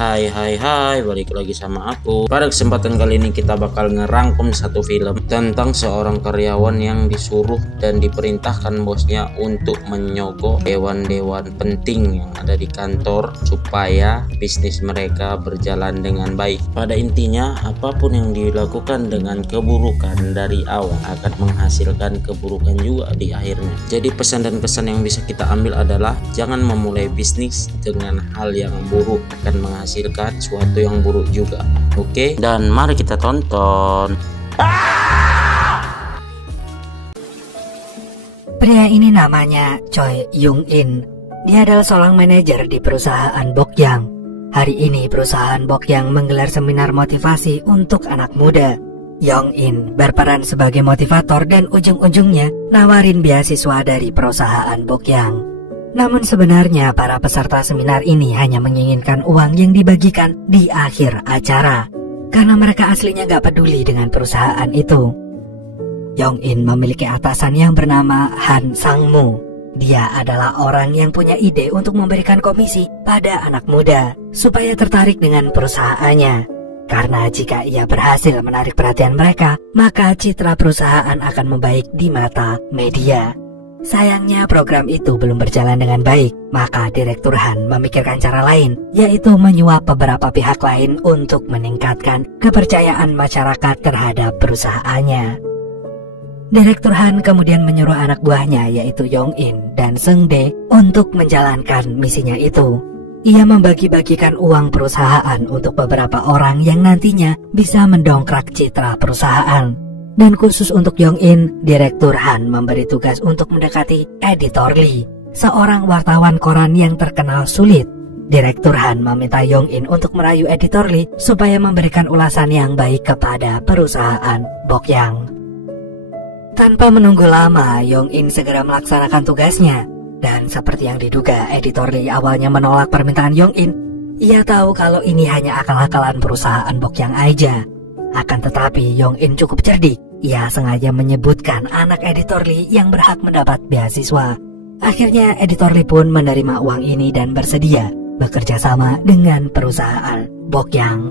Hai, balik lagi sama aku. Pada kesempatan kali ini kita bakal ngerangkum satu film tentang seorang karyawan yang disuruh dan diperintahkan bosnya untuk menyogok dewan-dewan penting yang ada di kantor supaya bisnis mereka berjalan dengan baik. Pada intinya, apapun yang dilakukan dengan keburukan dari awal akan menghasilkan keburukan juga di akhirnya. Jadi pesan dan kesan yang bisa kita ambil adalah jangan memulai bisnis dengan hal yang buruk, akan menghasilkan suatu yang buruk juga. Oke, dan mari kita tonton. Pria ini namanya Choi Young In. Dia adalah seorang manajer di perusahaan Bokyang. Hari ini perusahaan Bokyang menggelar seminar motivasi untuk anak muda. Young In berperan sebagai motivator dan ujung-ujungnya nawarin beasiswa dari perusahaan Bokyang. Namun sebenarnya para peserta seminar ini hanya menginginkan uang yang dibagikan di akhir acara, karena mereka aslinya gak peduli dengan perusahaan itu. Young In memiliki atasan yang bernama Han Sang-mu. Dia adalah orang yang punya ide untuk memberikan komisi pada anak muda supaya tertarik dengan perusahaannya. Karena jika ia berhasil menarik perhatian mereka, maka citra perusahaan akan membaik di mata media. Sayangnya program itu belum berjalan dengan baik, maka Direktur Han memikirkan cara lain, yaitu menyuap beberapa pihak lain untuk meningkatkan kepercayaan masyarakat terhadap perusahaannya. Direktur Han kemudian menyuruh anak buahnya yaitu Young In dan Seung Dae untuk menjalankan misinya itu. Ia membagi-bagikan uang perusahaan untuk beberapa orang yang nantinya bisa mendongkrak citra perusahaan. Dan khusus untuk Young In, Direktur Han memberi tugas untuk mendekati Editor Lee, seorang wartawan koran yang terkenal sulit. Direktur Han meminta Young In untuk merayu Editor Lee supaya memberikan ulasan yang baik kepada perusahaan Bokyang. Tanpa menunggu lama, Young In segera melaksanakan tugasnya. Dan seperti yang diduga, Editor Lee awalnya menolak permintaan Young In. Ia tahu kalau ini hanya akal-akalan perusahaan Bokyang aja. Akan tetapi Young In cukup cerdik. Ia sengaja menyebutkan anak Editor Lee yang berhak mendapat beasiswa. Akhirnya Editor Lee pun menerima uang ini dan bersedia bekerja sama dengan perusahaan Bokyang.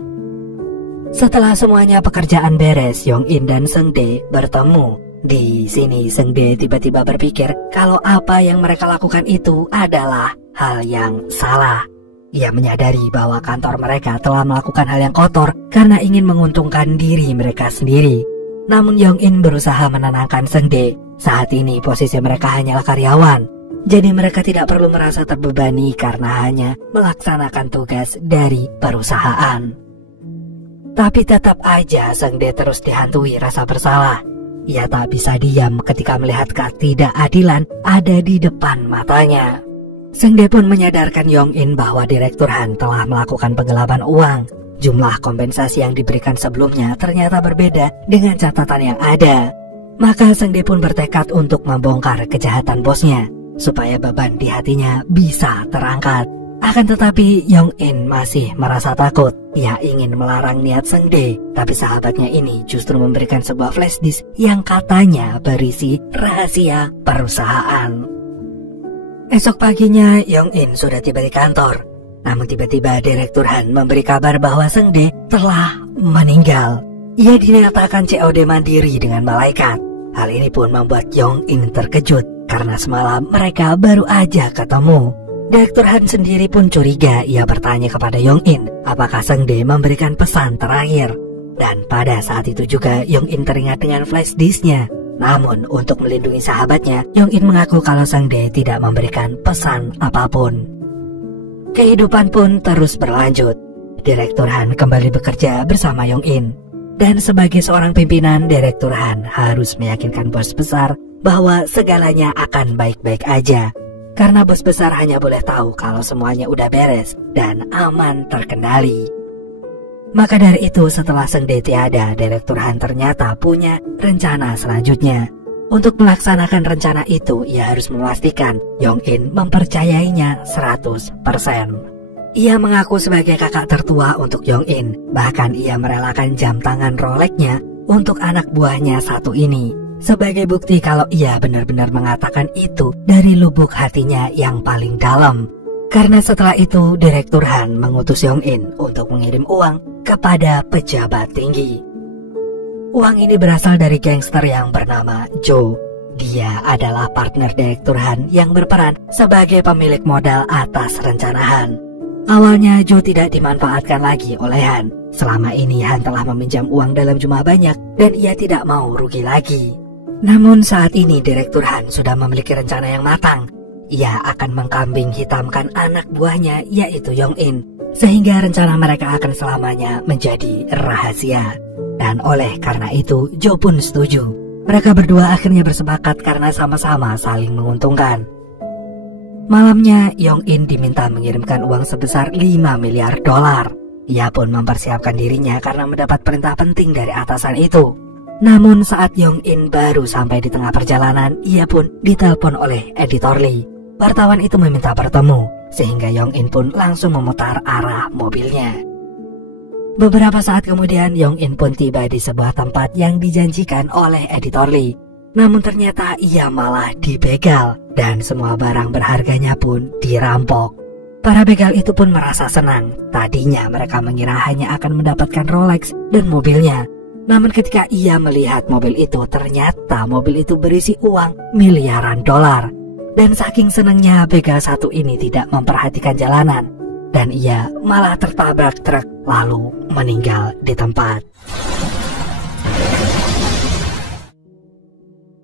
Setelah semuanya pekerjaan beres, Young In dan Seung Dae bertemu. Di sini Seung Dae tiba-tiba berpikir kalau apa yang mereka lakukan itu adalah hal yang salah. Ia menyadari bahwa kantor mereka telah melakukan hal yang kotor karena ingin menguntungkan diri mereka sendiri. Namun Young In berusaha menenangkan Seung Dae. Saat ini posisi mereka hanyalah karyawan, jadi mereka tidak perlu merasa terbebani karena hanya melaksanakan tugas dari perusahaan. Tapi tetap aja Seung Dae terus dihantui rasa bersalah. Ia tak bisa diam ketika melihat ketidakadilan ada di depan matanya. Seung Dae pun menyadarkan Young In bahwa Direktur Han telah melakukan penggelapan uang. Jumlah kompensasi yang diberikan sebelumnya ternyata berbeda dengan catatan yang ada. Maka Seung Dae pun bertekad untuk membongkar kejahatan bosnya, supaya beban di hatinya bisa terangkat. Akan tetapi Young In masih merasa takut. Ia ingin melarang niat Seung Dae, tapi sahabatnya ini justru memberikan sebuah flash disk yang katanya berisi rahasia perusahaan. Esok paginya Young In sudah tiba di kantor. Namun tiba-tiba Direktur Han memberi kabar bahwa Seung Dae telah meninggal. Ia dinyatakan COD mandiri dengan malaikat. Hal ini pun membuat Young In terkejut karena semalam mereka baru aja ketemu. Direktur Han sendiri pun curiga. Ia bertanya kepada Young In apakah Seung Dae memberikan pesan terakhir. Dan pada saat itu juga Young In teringat dengan flash disknya. Namun untuk melindungi sahabatnya, Young In mengaku kalau Seung Dae tidak memberikan pesan apapun. Kehidupan pun terus berlanjut. Direktur Han kembali bekerja bersama Young In. Dan sebagai seorang pimpinan, Direktur Han harus meyakinkan bos besar bahwa segalanya akan baik-baik aja. Karena bos besar hanya boleh tahu kalau semuanya udah beres dan aman terkendali. Maka dari itu setelah Seung Dae tiada, Direktur Han ternyata punya rencana selanjutnya. Untuk melaksanakan rencana itu, ia harus memastikan Young In mempercayainya 100%. Ia mengaku sebagai kakak tertua untuk Young In. Bahkan ia merelakan jam tangan Rolex-nya untuk anak buahnya satu ini. Sebagai bukti kalau ia benar-benar mengatakan itu dari lubuk hatinya yang paling dalam. Karena setelah itu Direktur Han mengutus Yong In untuk mengirim uang kepada pejabat tinggi. Uang ini berasal dari gangster yang bernama Joe. Dia adalah partner Direktur Han yang berperan sebagai pemilik modal atas rencana Han. Awalnya Joe tidak dimanfaatkan lagi oleh Han. Selama ini Han telah meminjam uang dalam jumlah banyak dan ia tidak mau rugi lagi. Namun saat ini Direktur Han sudah memiliki rencana yang matang. Ia akan mengkambing hitamkan anak buahnya yaitu Yong In, sehingga rencana mereka akan selamanya menjadi rahasia. Dan oleh karena itu Joe pun setuju. Mereka berdua akhirnya bersepakat karena sama-sama saling menguntungkan. Malamnya Yong In diminta mengirimkan uang sebesar 5 miliar dolar. Ia pun mempersiapkan dirinya karena mendapat perintah penting dari atasan itu. Namun saat Yong In baru sampai di tengah perjalanan, ia pun ditelepon oleh editor Lee. Wartawan itu meminta bertemu, sehingga Yong In pun langsung memutar arah mobilnya. Beberapa saat kemudian Yong In pun tiba di sebuah tempat yang dijanjikan oleh editor Lee. Namun ternyata ia malah dibegal dan semua barang berharganya pun dirampok. Para begal itu pun merasa senang. Tadinya mereka mengira hanya akan mendapatkan Rolex dan mobilnya. Namun ketika ia melihat mobil itu, ternyata mobil itu berisi uang miliaran dolar. Dan saking senangnya begal satu ini tidak memperhatikan jalanan. Dan ia malah tertabrak truk lalu meninggal di tempat.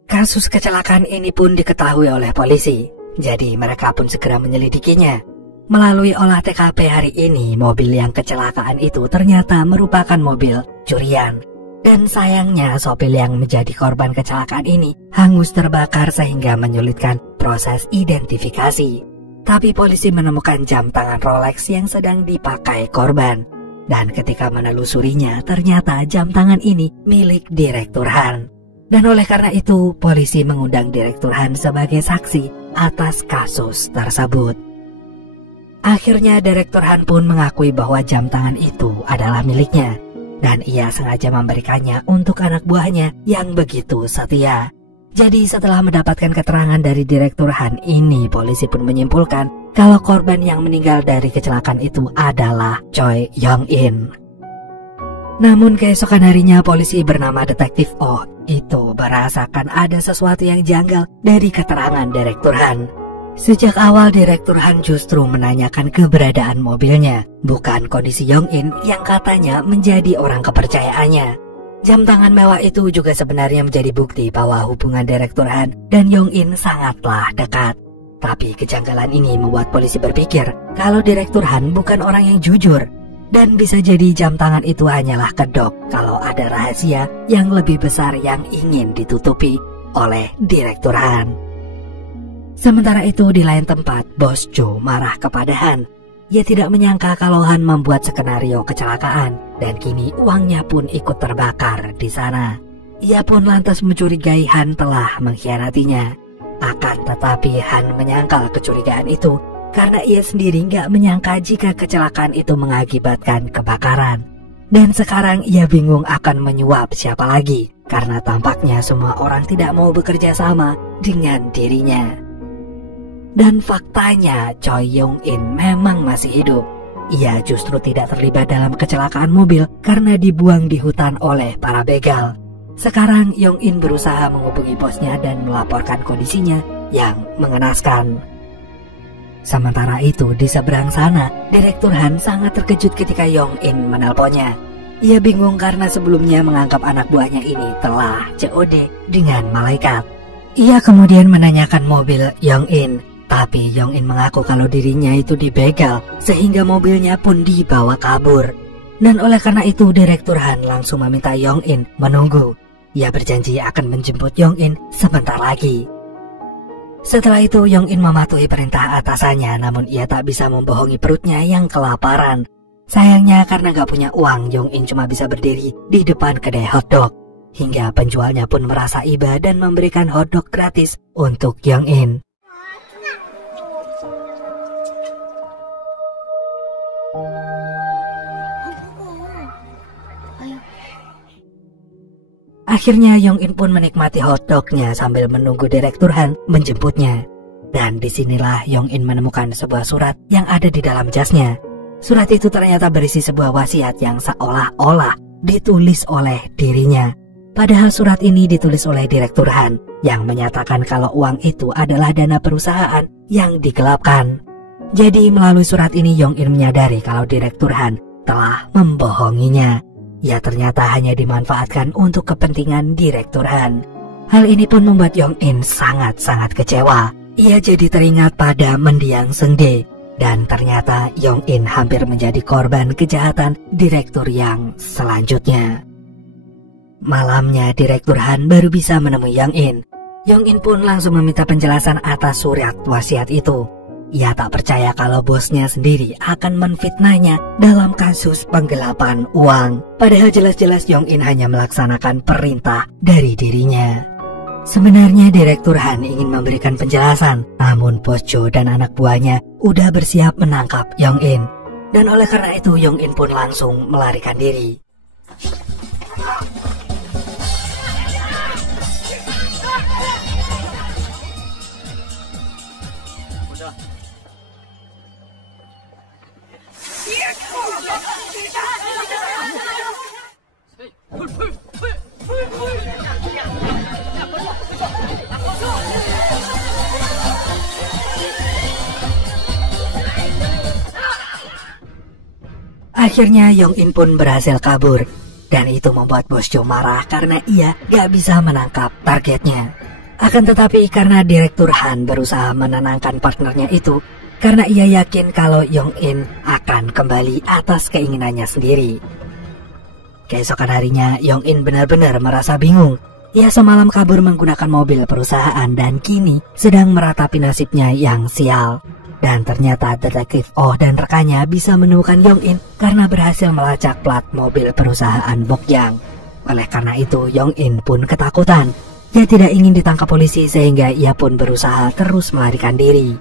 Kasus kecelakaan ini pun diketahui oleh polisi. Jadi mereka pun segera menyelidikinya. Melalui olah TKP hari ini, mobil yang kecelakaan itu ternyata merupakan mobil curian. Dan sayangnya sopir yang menjadi korban kecelakaan ini hangus terbakar sehingga menyulitkan proses identifikasi. Tapi polisi menemukan jam tangan Rolex yang sedang dipakai korban. Dan ketika menelusurinya, ternyata jam tangan ini milik Direktur Han. Dan oleh karena itu, polisi mengundang Direktur Han sebagai saksi atas kasus tersebut. Akhirnya Direktur Han pun mengakui bahwa jam tangan itu adalah miliknya. Dan ia sengaja memberikannya untuk anak buahnya yang begitu setia. Jadi setelah mendapatkan keterangan dari Direktur Han ini, polisi pun menyimpulkan kalau korban yang meninggal dari kecelakaan itu adalah Choi Yong In. Namun keesokan harinya polisi bernama Detektif Oh itu merasakan ada sesuatu yang janggal dari keterangan Direktur Han. Sejak awal Direktur Han justru menanyakan keberadaan mobilnya, bukan kondisi Yong In yang katanya menjadi orang kepercayaannya. Jam tangan mewah itu juga sebenarnya menjadi bukti bahwa hubungan Direktur Han dan Yong In sangatlah dekat. Tapi kejanggalan ini membuat polisi berpikir kalau Direktur Han bukan orang yang jujur. Dan bisa jadi jam tangan itu hanyalah kedok kalau ada rahasia yang lebih besar yang ingin ditutupi oleh Direktur Han. Sementara itu di lain tempat, Bos Joe marah kepada Han. Ia tidak menyangka kalau Han membuat skenario kecelakaan dan kini uangnya pun ikut terbakar di sana. Ia pun lantas mencurigai Han telah mengkhianatinya. Akan tetapi Han menyangkal kecurigaan itu karena ia sendiri nggak menyangka jika kecelakaan itu mengakibatkan kebakaran. Dan sekarang ia bingung akan menyuap siapa lagi karena tampaknya semua orang tidak mau bekerja sama dengan dirinya. Dan faktanya Choi Yong In memang masih hidup. Ia justru tidak terlibat dalam kecelakaan mobil karena dibuang di hutan oleh para begal. Sekarang Yong In berusaha menghubungi bosnya dan melaporkan kondisinya yang mengenaskan. Sementara itu di seberang sana, Direktur Han sangat terkejut ketika Yong In menelponnya. Ia bingung karena sebelumnya menganggap anak buahnya ini telah COD dengan malaikat. Ia kemudian menanyakan mobil Yong In. Tapi Yong In mengaku kalau dirinya itu dibegal sehingga mobilnya pun dibawa kabur. Dan oleh karena itu Direktur Han langsung meminta Yong In menunggu. Ia berjanji akan menjemput Yong In sebentar lagi. Setelah itu Yong In mematuhi perintah atasannya, namun ia tak bisa membohongi perutnya yang kelaparan. Sayangnya karena gak punya uang, Yong In cuma bisa berdiri di depan kedai hotdog. Hingga penjualnya pun merasa iba dan memberikan hotdog gratis untuk Yong In. Akhirnya Yong In pun menikmati hotdognya sambil menunggu Direktur Han menjemputnya. Dan disinilah Yong In menemukan sebuah surat yang ada di dalam jasnya. Surat itu ternyata berisi sebuah wasiat yang seolah-olah ditulis oleh dirinya. Padahal surat ini ditulis oleh Direktur Han yang menyatakan kalau uang itu adalah dana perusahaan yang digelapkan. Jadi melalui surat ini Yong In menyadari kalau Direktur Han telah membohonginya. Ia ternyata hanya dimanfaatkan untuk kepentingan Direktur Han. Hal ini pun membuat Yong In sangat-sangat kecewa. Ia jadi teringat pada mendiang Seungdae, dan ternyata Yong In hampir menjadi korban kejahatan Direktur yang selanjutnya. Malamnya Direktur Han baru bisa menemui Yong In. Yong In pun langsung meminta penjelasan atas surat wasiat itu. Ia tak percaya kalau bosnya sendiri akan menfitnahnya dalam kasus penggelapan uang. Padahal jelas-jelas Yong In hanya melaksanakan perintah dari dirinya. Sebenarnya Direktur Han ingin memberikan penjelasan, namun Bos Jo dan anak buahnya udah bersiap menangkap Yong In. Dan oleh karena itu Yong In pun langsung melarikan diri. Akhirnya Yong In pun berhasil kabur, dan itu membuat Bos Jo marah karena ia gak bisa menangkap targetnya. Akan tetapi karena Direktur Han berusaha menenangkan partnernya itu, karena ia yakin kalau Yong In akan kembali atas keinginannya sendiri. Keesokan harinya Yong In benar-benar merasa bingung. Ia semalam kabur menggunakan mobil perusahaan dan kini sedang meratapi nasibnya yang sial. Dan ternyata detektif Oh dan rekannya bisa menemukan Yong In karena berhasil melacak plat mobil perusahaan Bokyang. Oleh karena itu Yong In pun ketakutan. Ia tidak ingin ditangkap polisi sehingga ia pun berusaha terus melarikan diri.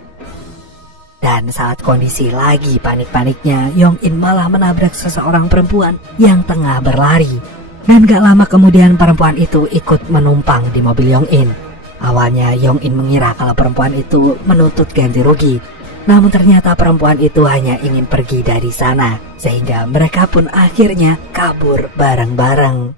Dan saat kondisi lagi panik-paniknya, Yong In malah menabrak seseorang perempuan yang tengah berlari. Dan gak lama kemudian perempuan itu ikut menumpang di mobil Yong In. Awalnya Yong In mengira kalau perempuan itu menuntut ganti rugi. Namun ternyata perempuan itu hanya ingin pergi dari sana, sehingga mereka pun akhirnya kabur bareng-bareng.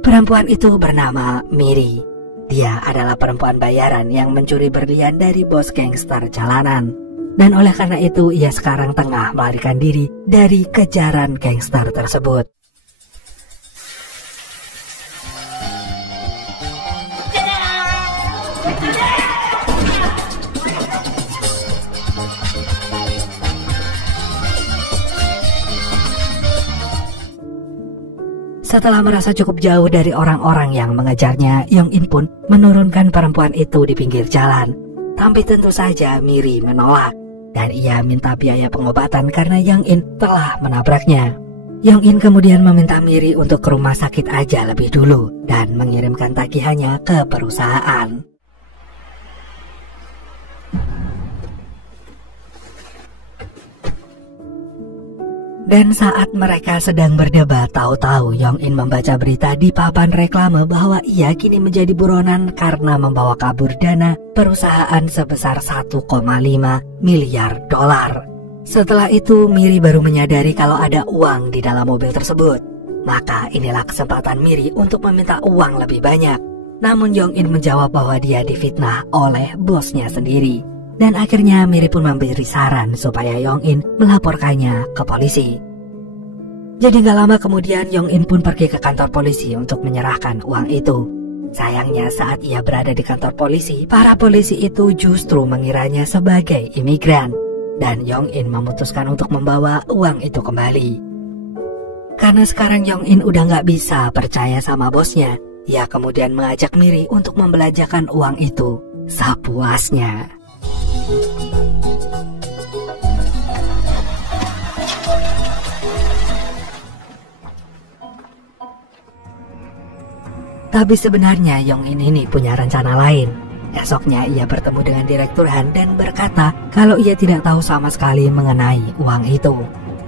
Perempuan itu bernama Miri. Dia adalah perempuan bayaran yang mencuri berlian dari bos gangster jalanan. Dan oleh karena itu ia sekarang tengah melarikan diri dari kejaran gangster tersebut. Setelah merasa cukup jauh dari orang-orang yang mengejarnya, Yong In pun menurunkan perempuan itu di pinggir jalan. Tapi tentu saja Miri menolak, dan ia minta biaya pengobatan karena Yong In telah menabraknya. Yong In kemudian meminta Miri untuk ke rumah sakit aja lebih dulu, dan mengirimkan tagihannya ke perusahaan. Dan saat mereka sedang berdebat, tahu-tahu Yong In membaca berita di papan reklame bahwa ia kini menjadi buronan karena membawa kabur dana perusahaan sebesar 1,5 miliar dolar. Setelah itu Miri baru menyadari kalau ada uang di dalam mobil tersebut. Maka inilah kesempatan Miri untuk meminta uang lebih banyak. Namun Yong In menjawab bahwa dia difitnah oleh bosnya sendiri. Dan akhirnya Miri pun memberi saran supaya Yong In melaporkannya ke polisi. Jadi gak lama kemudian Yong In pun pergi ke kantor polisi untuk menyerahkan uang itu. Sayangnya saat ia berada di kantor polisi, para polisi itu justru mengiranya sebagai imigran. Dan Yong In memutuskan untuk membawa uang itu kembali. Karena sekarang Yong In udah gak bisa percaya sama bosnya, ia kemudian mengajak Miri untuk membelanjakan uang itu sepuasnya. Tapi sebenarnya Yong In ini punya rencana lain. Esoknya ia bertemu dengan Direktur Han dan berkata kalau ia tidak tahu sama sekali mengenai uang itu.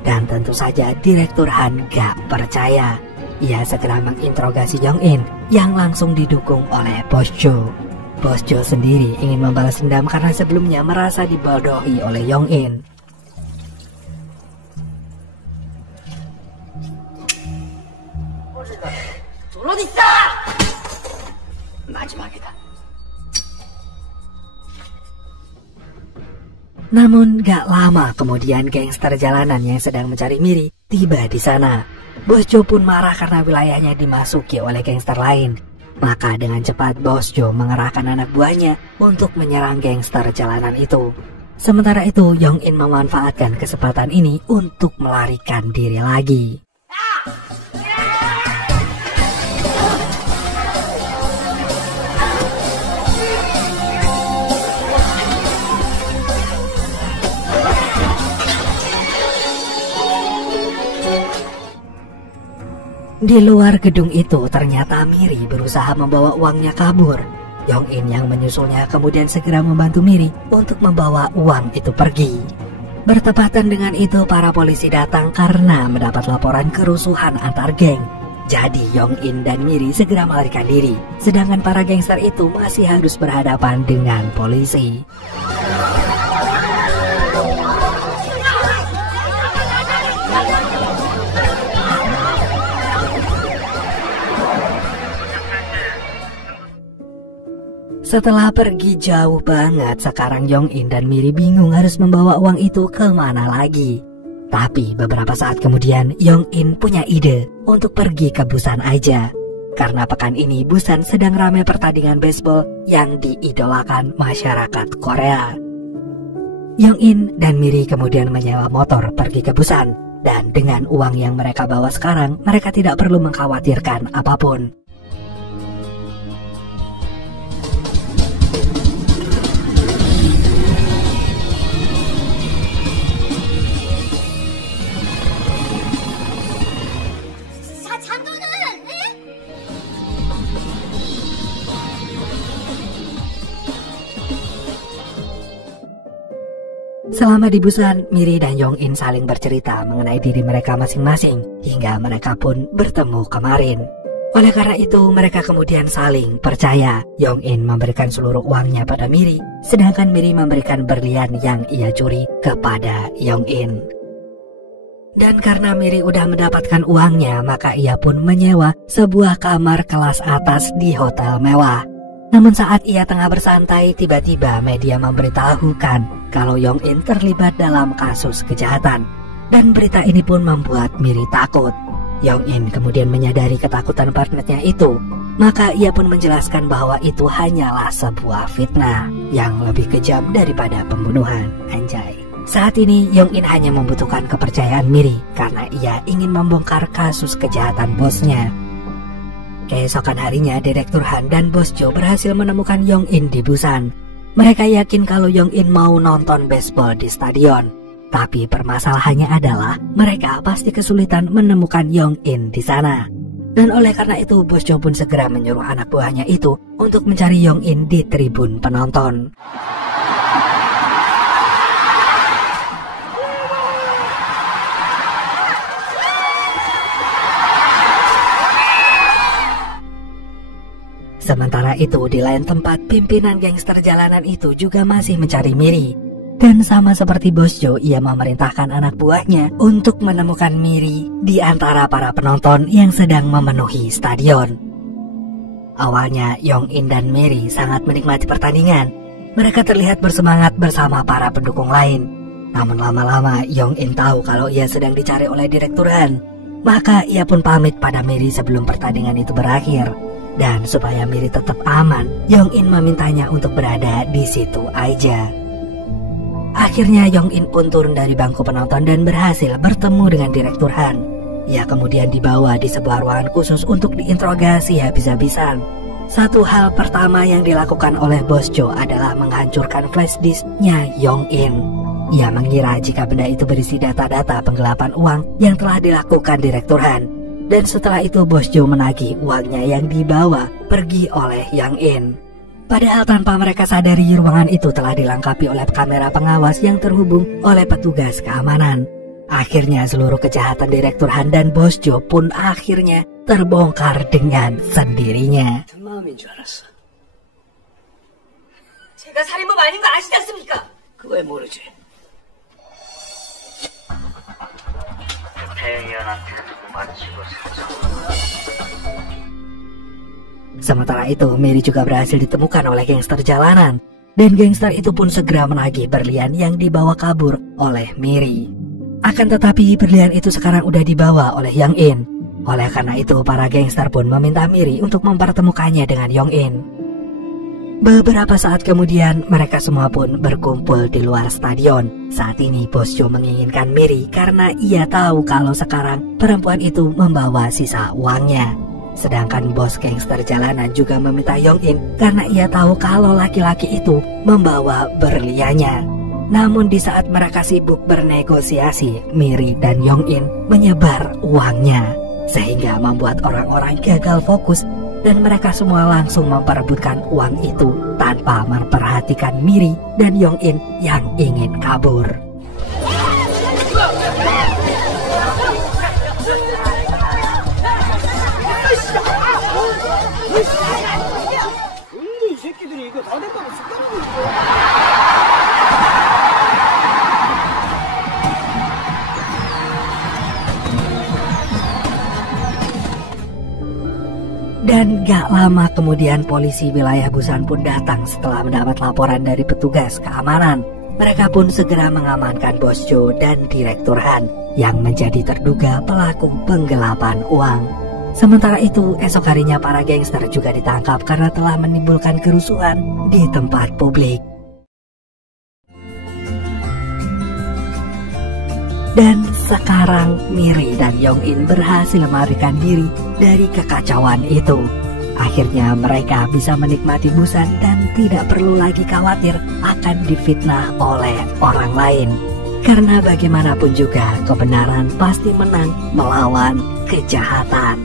Dan tentu saja Direktur Han gak percaya. Ia segera menginterogasi Yong In yang langsung didukung oleh Bos Jo. Bos Jo sendiri ingin membalas dendam karena sebelumnya merasa dibodohi oleh Yong In. Namun gak lama kemudian gangster jalanan yang sedang mencari Miri tiba di sana. Bos Jo pun marah karena wilayahnya dimasuki oleh gangster lain. Maka dengan cepat Bos Jo mengerahkan anak buahnya untuk menyerang gangster jalanan itu. Sementara itu Yong In memanfaatkan kesempatan ini untuk melarikan diri lagi. Di luar gedung itu ternyata Miri berusaha membawa uangnya kabur. Yong In yang menyusulnya kemudian segera membantu Miri untuk membawa uang itu pergi. Bertepatan dengan itu para polisi datang karena mendapat laporan kerusuhan antar geng. Jadi Yong In dan Miri segera melarikan diri, sedangkan para gangster itu masih harus berhadapan dengan polisi. Setelah pergi jauh banget, sekarang Yong In dan Miri bingung harus membawa uang itu kemana lagi. Tapi beberapa saat kemudian Yong In punya ide untuk pergi ke Busan aja. Karena pekan ini Busan sedang ramai pertandingan baseball yang diidolakan masyarakat Korea. Yong In dan Miri kemudian menyewa motor pergi ke Busan. Dan dengan uang yang mereka bawa sekarang, mereka tidak perlu mengkhawatirkan apapun. Selama di Busan, Miri dan Yong In saling bercerita mengenai diri mereka masing-masing hingga mereka pun bertemu kemarin. Oleh karena itu, mereka kemudian saling percaya. Yong In memberikan seluruh uangnya pada Miri, sedangkan Miri memberikan berlian yang ia curi kepada Yong In. Dan karena Miri udah mendapatkan uangnya, maka ia pun menyewa sebuah kamar kelas atas di hotel mewah. Namun saat ia tengah bersantai, tiba-tiba media memberitahukan kalau Yong In terlibat dalam kasus kejahatan. Dan berita ini pun membuat Miri takut. Yong In kemudian menyadari ketakutan partnernya itu. Maka ia pun menjelaskan bahwa itu hanyalah sebuah fitnah yang lebih kejam daripada pembunuhan. Anjay. Saat ini Yong In hanya membutuhkan kepercayaan Miri karena ia ingin membongkar kasus kejahatan bosnya. Keesokan harinya, Direktur Han dan Bos Jo berhasil menemukan Yong In di Busan. Mereka yakin kalau Yong In mau nonton baseball di stadion. Tapi permasalahannya adalah mereka pasti kesulitan menemukan Yong In di sana. Dan oleh karena itu, Bos Jo pun segera menyuruh anak buahnya itu untuk mencari Yong In di tribun penonton. Sementara itu, di lain tempat, pimpinan gangster jalanan itu juga masih mencari Miri. Dan sama seperti Bos Jo, ia memerintahkan anak buahnya untuk menemukan Miri di antara para penonton yang sedang memenuhi stadion. Awalnya, Yong In dan Miri sangat menikmati pertandingan. Mereka terlihat bersemangat bersama para pendukung lain. Namun lama-lama, Yong In tahu kalau ia sedang dicari oleh Direktur Han. Maka ia pun pamit pada Miri sebelum pertandingan itu berakhir. Dan supaya Miri tetap aman, Yong In memintanya untuk berada di situ aja. Akhirnya Yong In pun turun dari bangku penonton dan berhasil bertemu dengan Direktur Han. Ia kemudian dibawa di sebuah ruangan khusus untuk diinterogasi habis-habisan. Satu hal pertama yang dilakukan oleh Bos Jo adalah menghancurkan flash disk-nya Yong In. Ia mengira jika benda itu berisi data-data penggelapan uang yang telah dilakukan Direktur Han. Dan setelah itu Bos Jo menagih uangnya yang dibawa pergi oleh Yong In. Padahal tanpa mereka sadari, ruangan itu telah dilengkapi oleh kamera pengawas yang terhubung oleh petugas keamanan. Akhirnya seluruh kejahatan Direktur Han dan Bos Jo pun akhirnya terbongkar dengan sendirinya. 제가 살인범 아닌 거 아시지 않습니까? 그거야 모르지. 태연한테는 마치고 사자. Sementara itu, Mary juga berhasil ditemukan oleh gangster jalanan. Dan gangster itu pun segera menagih berlian yang dibawa kabur oleh Mary. Akan tetapi berlian itu sekarang udah dibawa oleh Young In. Oleh karena itu, para gangster pun meminta Mary untuk mempertemukannya dengan Young In. Beberapa saat kemudian, mereka semua pun berkumpul di luar stadion. Saat ini, Bos Jo menginginkan Mary karena ia tahu kalau sekarang perempuan itu membawa sisa uangnya. Sedangkan bos gangster jalanan juga meminta Young In karena ia tahu kalau laki-laki itu membawa berliannya. Namun di saat mereka sibuk bernegosiasi, Mary dan Young In menyebar uangnya. Sehingga membuat orang-orang gagal fokus dan mereka semua langsung memperebutkan uang itu tanpa memperhatikan Mary dan Young In yang ingin kabur. Dan gak lama kemudian polisi wilayah Busan pun datang setelah mendapat laporan dari petugas keamanan. Mereka pun segera mengamankan Bos Jo dan Direktur Han yang menjadi terduga pelaku penggelapan uang. Sementara itu, esok harinya para gangster juga ditangkap karena telah menimbulkan kerusuhan di tempat publik. Dan sekarang Mary dan Young In berhasil melarikan diri dari kekacauan itu. Akhirnya mereka bisa menikmati Busan dan tidak perlu lagi khawatir akan difitnah oleh orang lain. Karena bagaimanapun juga kebenaran pasti menang melawan kejahatan.